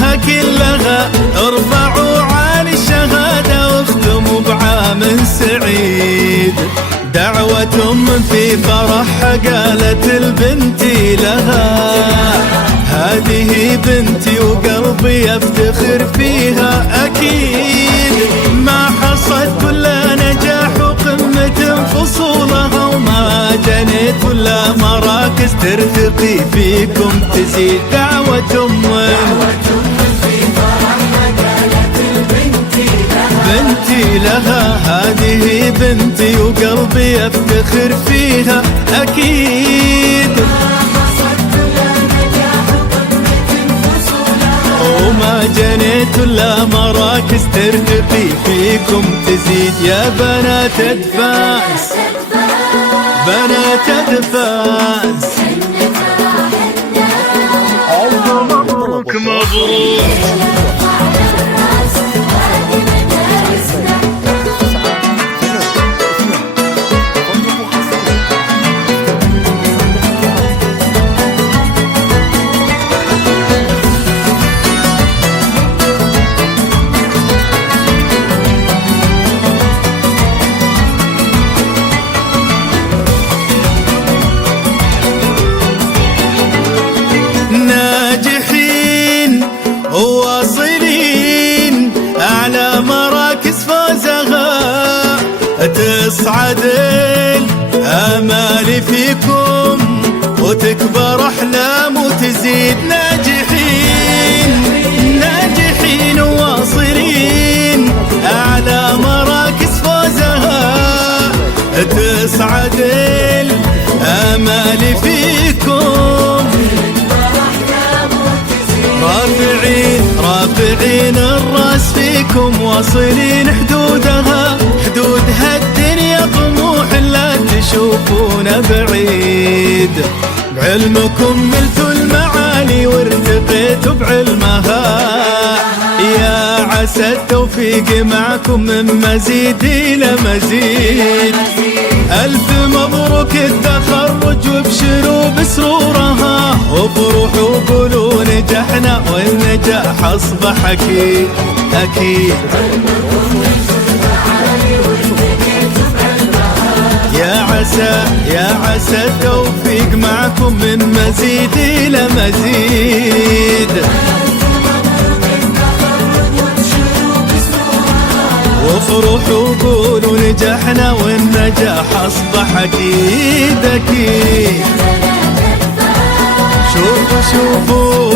كلها ارفعوا عالي الشهادة واختموا بعام سعيد. دعوة في فرحها قالت البنتي لها، هذه بنتي وقلبي يفتخر فيها أكيد. ما حصد كل نجاح وقمة فصولها، وما جنيت ولا مراكز ترتقي فيكم تزيد. دعوة بنتي لها، هذه بنتي وقلبي يفتخر فيها أكيد. وما جنيت ولا مراكز ترتقي فيكم تزيد. يا بنات أدفاس، بنات أدفاس، مبروك مبروك. واصلين أعلى مراكز فوزها، تصعد الآمال فيكم وتكبر أحلام وتزيد. ناجحين واصلين أعلى مراكز فوزها، تصعد الآمال فيكم. رافعين الراس فيكم، واصلين حدودها، حدودها الدنيا طموح لا تشوفون بعيد. بعلمكم ملتوا المعالي وارتقيتوا بعلمها، يا عسى التوفيق معكم من مزيد إلى مزيد. ألف مبروك التخرج وابشروا بسرورها، وافرحوا وقولوا نجحنا والنجاح أصبح أكيد أكيد. يا عسى التوفيق معكم من مزيد إلى مزيد. وافرحوا وقولوا نجحنا والنجاح أصبح أكيد أكيد. شوفوا